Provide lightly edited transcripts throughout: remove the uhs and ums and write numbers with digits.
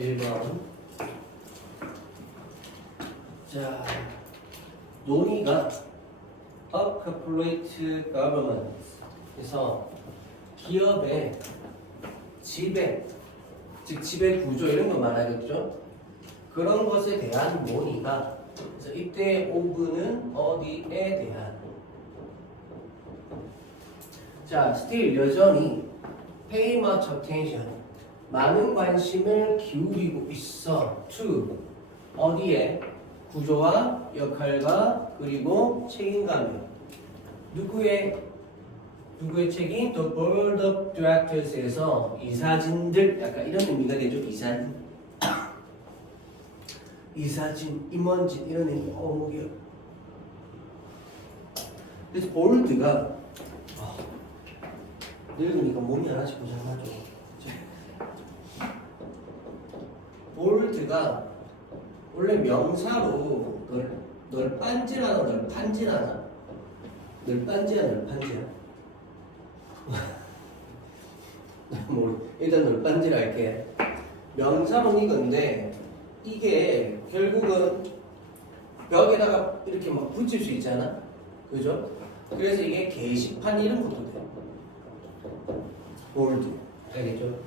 1번. 자, 논의가 of corporate government. 그래서 기업의 지배, 즉 지배 구조 이런 거 말하겠죠. 그런 것에 대한 논의가. 그래서 이때 of는 어디에 대한. 자, still 여전히 pay much attention. 많은 관심을 기울이고 있어. to 어디에? 구조와 역할과 그리고 책임감에. 누구의 책임? The Board of Directors에서 이사진들, 약간 이런 의미가 되죠. 이사진, 임원진 이런 의미. 목이요. 그래서 보르드가 늙으니까 몸이 하나씩 고장나죠. 보르드가 원래 명사로 널빤지라나 널판지라나? 널빤지야 널판지야? 일단 널빤지라 할게. 명사로는 이건데 이게 결국은 벽에다가 이렇게 막 붙일 수 있잖아? 그죠? 그래서 이게 게시판 이런 것도 돼. 보르드. 알겠죠?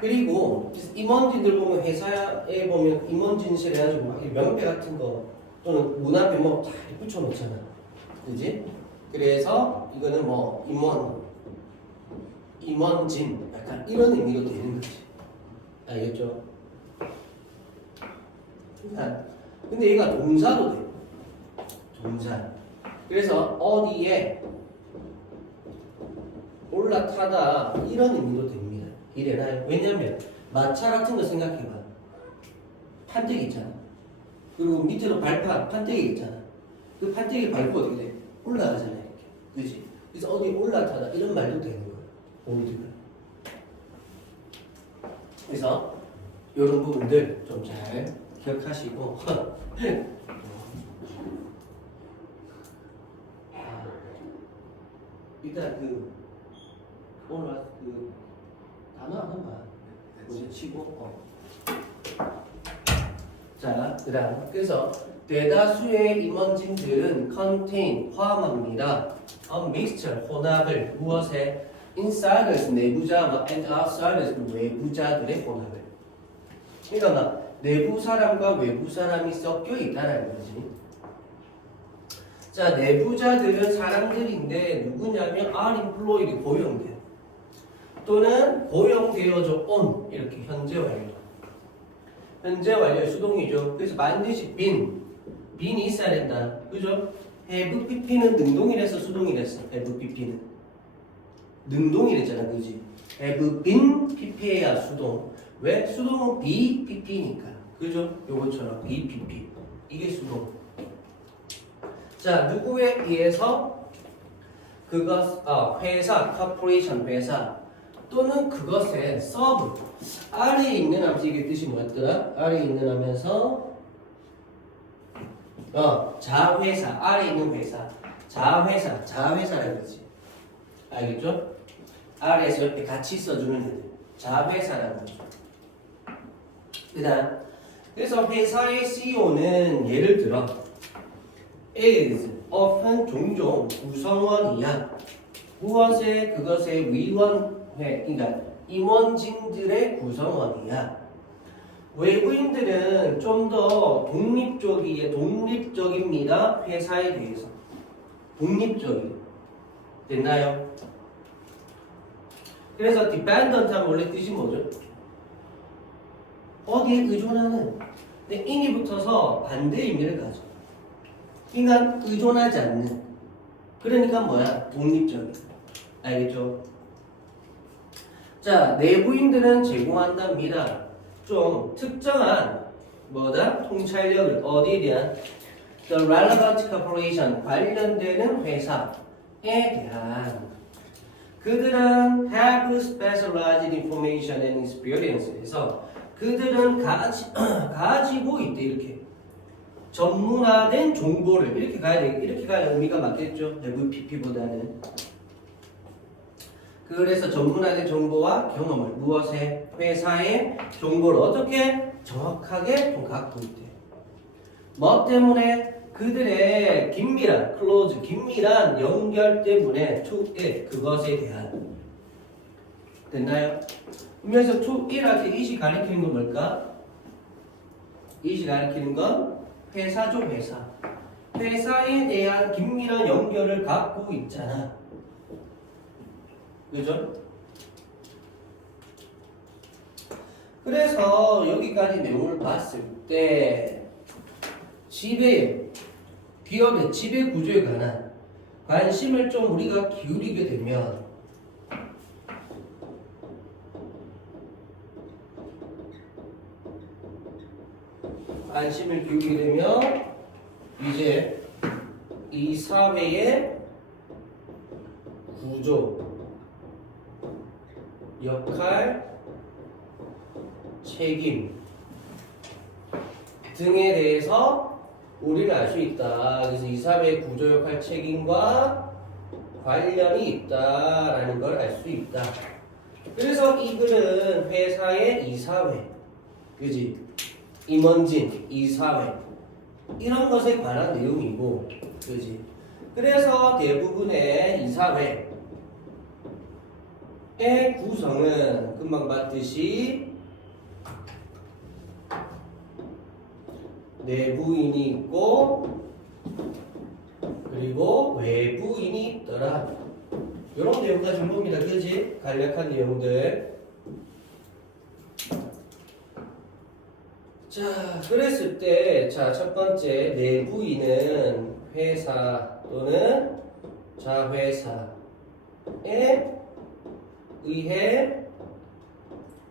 그리고 임원진들 보면 회사에 보면 임원진실 해가지고 막 명패 같은 거 또는 문 앞에 뭐 잘 붙여놓잖아. 그지? 그래서 이거는 뭐 임원진 약간 이런 의미로 되는 거지. 알겠죠? 근데 얘가 동사도 돼. 동사. 그래서 어디에 올라타다 이런 의미로 됩니다. 이래나요? 왜냐면 마차 같은 거 생각해봐. 판때기 있잖아. 그리고 밑으로 발판, 판때기 있잖아. 그 판때기 밟고 어떻게 돼? 올라가잖아 이렇게. 그치? 그래서 어디 올라타다 이런 말도 되는 거야. 보르드가. 그래서 이런 부분들 좀 잘 기억하시고 일단 오늘 단어 하나만 먼저 치고 자, 그다음 그래서 대다수의 임원진들은 contain 포함합니다. a mixture 혼합을 무엇에? insiders 내부자 and outsiders 외부자들의 혼합을. 그러니까 막 내부 사람과 외부 사람이 섞여 있다는 거지. 자, 내부자들은 사람들인데 누구냐면 are employed 고용돼. 또는 고용되어져 on 이렇게 현재 완료. 현재 완료의 수동이죠. 그래서 반드시 bean이 있어야 된다. 그죠? have pp는 능동이라서 수동이랬어. have pp는 능동이랬잖아. 그지? have been pp야 수동. 왜? 수동은 be pp니까. 그죠? 요것처럼 be pp. 이게 수동. 자, 누구에 의해서 회사, corporation 회사 또는 그것에 서브 아래에 있는 하면서 이게 뜻이 뭐였더라? 아래에 있는 하면서 자회사 아래에 있는 회사 자회사라는 거지. 알겠죠? 아래에서 옆에 같이 써주는 애들 자회사라는 거죠. 그다음 그래서 회사의 CEO는 예를 들어 is often 종종 구성원이야. 무엇의 그것의 위원회, 그러니까 임원진들의 구성원이야. 외부인들은 좀 더 독립적입니다. 회사에 대해서 독립적이 됐나요? 그래서 dependent 하면 원래 뜻이 뭐죠? 어디에 의존하는. 근데 in이 붙어서 반대 의미를 가져. 그러니까 의존하지 않는. 그러니까 뭐야? 독립적인. 알겠죠? 자, 내부인들은 제공한답니다. 좀 특정한 통찰력을 어디에 대한 the relevant corporation 관련되는 회사에 대한 그들은 have specialized information and experience에서 그들은 가지고 있대. 이렇게 전문화된 정보를 이렇게 가야 의미가 맞겠죠. WPP보다는. 그래서 전문화된 정보와 경험을 무엇에? 회사의 정보를 어떻게 정확하게 좀 갖고 있대. 뭐 때문에? 그들의 긴밀한 클로즈 긴밀한 연결 때문에 to it 그것에 대한 됐나요? 그러면서 to it한테 it이 가리키는 건 뭘까? it이 가리키는 건 회사죠. 회사. 회사에 대한 긴밀한 연결을 갖고 있잖아. 그죠? 그래서 여기까지 내용을 봤을 때 기업의 지배 구조에 관한 관심을 좀 우리가 기울이게 되면 이제 이 사회의 구조, 역할, 책임 등에 대해서 우리는 알 수 있다. 그래서 이 사회의 구조, 역할, 책임과 관련이 있다라는 걸 알 수 있다. 그래서 이 글은 회사의 이사회, 그지? 임원진, 이사회 이런 것에 관한 내용이고, 그지? 그래서 대부분의 이사회의 구성은 금방 봤듯이 내부인이 있고 그리고 외부인이 있더라. 이런 내용까지 봅니다. 그지? 간략한 내용들. 자, 그랬을 때, 자, 첫 번째, 내부인은 회사 또는 자회사에 의해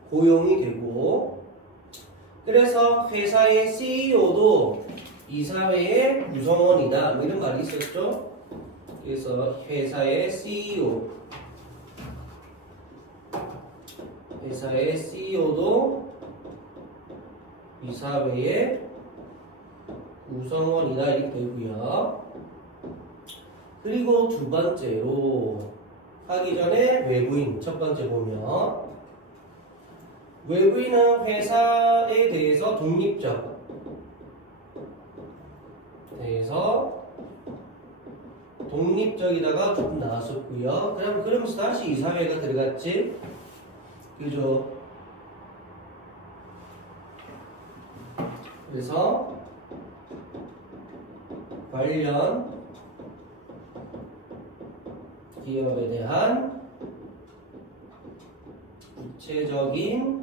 고용이 되고, 그래서 회사의 CEO도 이사회의 구성원이다. 뭐 이런 말이 있었죠? 그래서 회사의 CEO도 이사회의 구성원이다. 이렇게 되고요. 그리고 두 번째로 하기 전에 외부인 첫 번째 보면 외부인은 회사에 대해서 독립적이다가 조금 나왔었고요. 그러면서 다시 이사회가 들어갔지, 그죠? 그래서 관련 기업에 대한 구체적인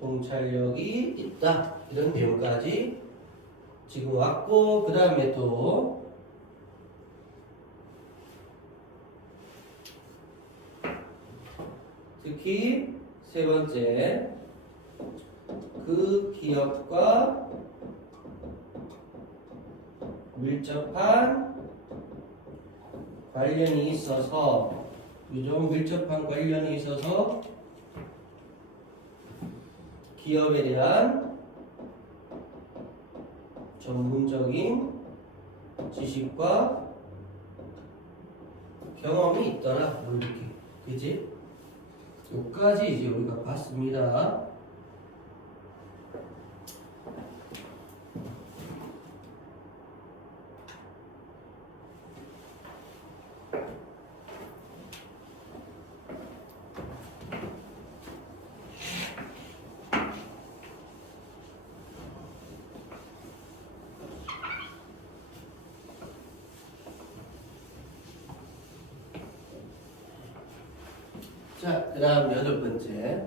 통찰력이 있다. 이런 내용까지 지금 왔고, 그 다음에 또 특히 세 번째, 그 기업과 밀접한 관련이 있어서 기업에 대한 전문적인 지식과 경험이 있더라. 이렇게, 그지? 여기까지 이제 우리가 봤습니다. 자, 그 다음 여덟 번째.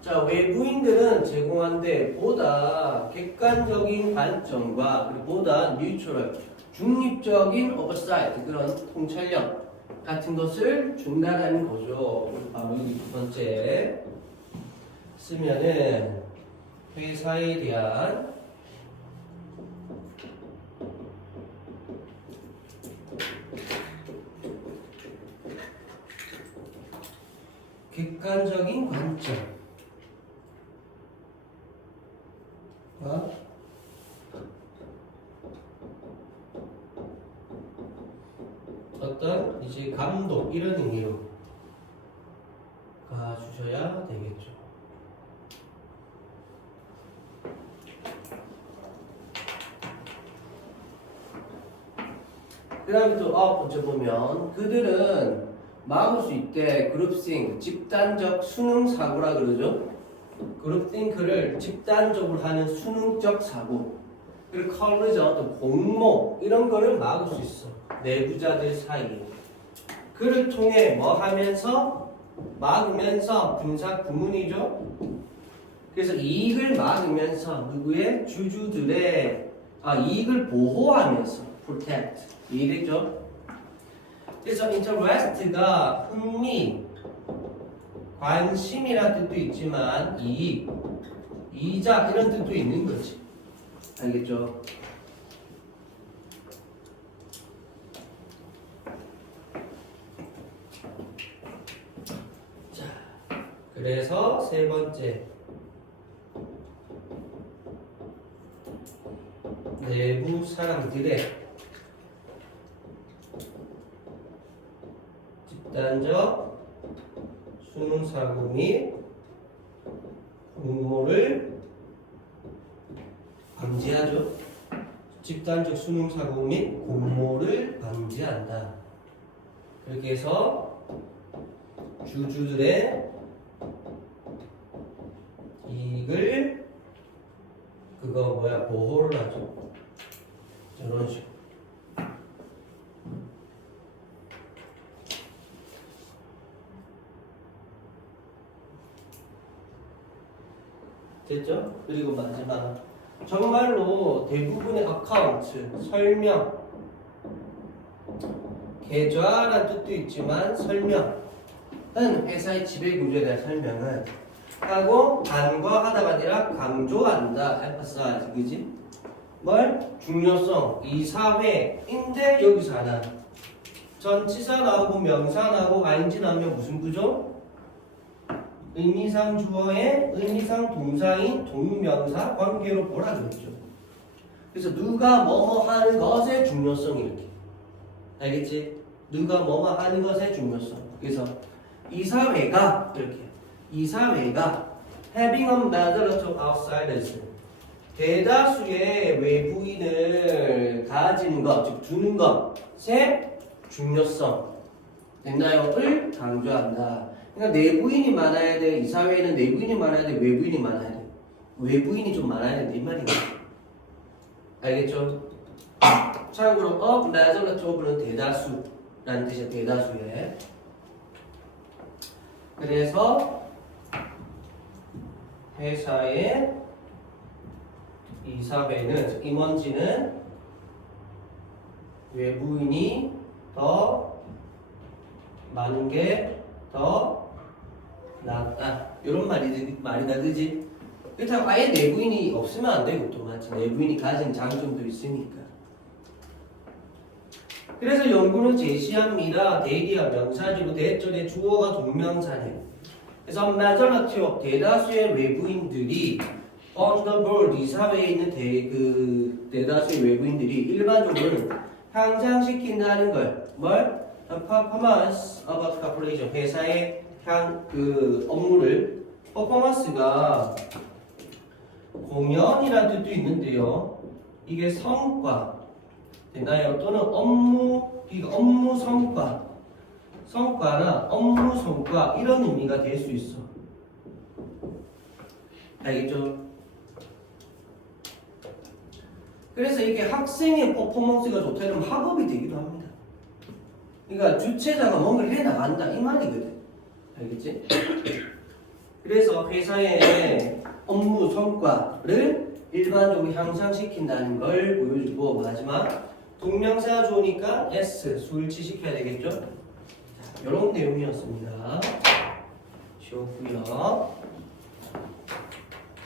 자, 외부인들은 제공한데 보다 객관적인 관점과 그리고 보다 뉴트럴, 중립적인 오버사이트, 그런 통찰력 같은 것을 준다는 거죠. 바로 여기 두 번째 쓰면은 회사에 대한 객관적인 관점 어떤 이제 이런 의미로 가주셔야 되겠죠. 그 다음에 또 번째 보면 그들은 막을 수 있대. 그룹싱, 집단적 수능 사고라 그러죠. 그룹싱크를 집단적으로 하는 수능적 사고, 그리고 컬러죠, 또 공모 이런 거를 막을 수 있어. 내부자들 사이에. 그를 통해 뭐 하면서 막으면서 분사 구문이죠. 그래서 이익을 막으면서 누구의 주주들의 이익을 보호하면서 protect 이랬죠. 그래서 interest가 흥미, 관심이라는 뜻도 있지만 이익, 이자 이런 뜻도 있는 거지. 알겠죠? 자, 그래서 세 번째 내부 사람들의 집단적 수능사고 및 공모를 방지하죠. 집단적 수능사고 및 공모를 방지한다. 그렇게 해서 주주들의 이익을 보호를 하죠. 이런 식으로. 됐죠? 그리고 마지막 정말로 대부분의 어카운트, 설명, 계좌란 뜻도 있지만 설명은 회사의 지배 구조에 대한 설명을 하고 간과하다가 아니라 강조한다. emphasize, 그지? 뭘? 중요성, 이 사회인데 여기서 하나 전치사 나오고 명사 나오고 ing 나오면 무슨 구조? 의미상 주어의 의미상 동사인 동명사 관계로 보라 그랬죠. 그래서 누가 뭐뭐 하는 것의 중요성 이렇게. 알겠지? 누가 뭐뭐 하는 것의 중요성. 그래서 이 사회가 이렇게. 이 사회가 having a majority of outsiders. 대다수의 외부인을 가지는 것, 즉 두는 것의 중요성. 됐나요?을 강조한다. 그러니까 내부인이 많아야 돼. 이 사회에는 내부인이 많아야 돼. 외부인이 많아야 돼. 외부인이 좀 많아야 돼. 이 말이야. 알겠죠? 참고로 of majority of는 대다수라는 뜻이야. 대다수의. 그래서 회사의 이 사회는 임원진은 외부인이 더 많은 게 더 낫다. 이런 말이다, 그지? 그렇다고 아예 내부인이 없으면 안 되고 또 맞지. 내부인이 가진 장점도 있으니까. 그래서 연구는 제시합니다. 대리와 명사지로 대절의 주어가 동명사네. 그래서 majority of 대다수의 외부인들이 on the world 이 사회에 있는 대다수의 외부인들이 일반적으로는 향상시킨다는 걸 뭘? The performance of a corporation 회사의 업무를 performance가 공연이라는 뜻도 있는데요. 이게 성과 되나요? 또는 업무 성과나 업무 성과 이런 의미가 될 수 있어. 알겠죠? 그래서 이게 학생의 퍼포먼스가 좋다 이러면 학업이 되기도 합니다. 그러니까 주체자가 뭔가를 해나간다 이 말이거든. 알겠지? 그래서 회사의 업무 성과를 일반적으로 향상시킨다는 걸 보여주고 마지막 동명사 좋으니까 S 수일치시켜야 되겠죠? 자, 이런 내용이었습니다. 쉬웠고요.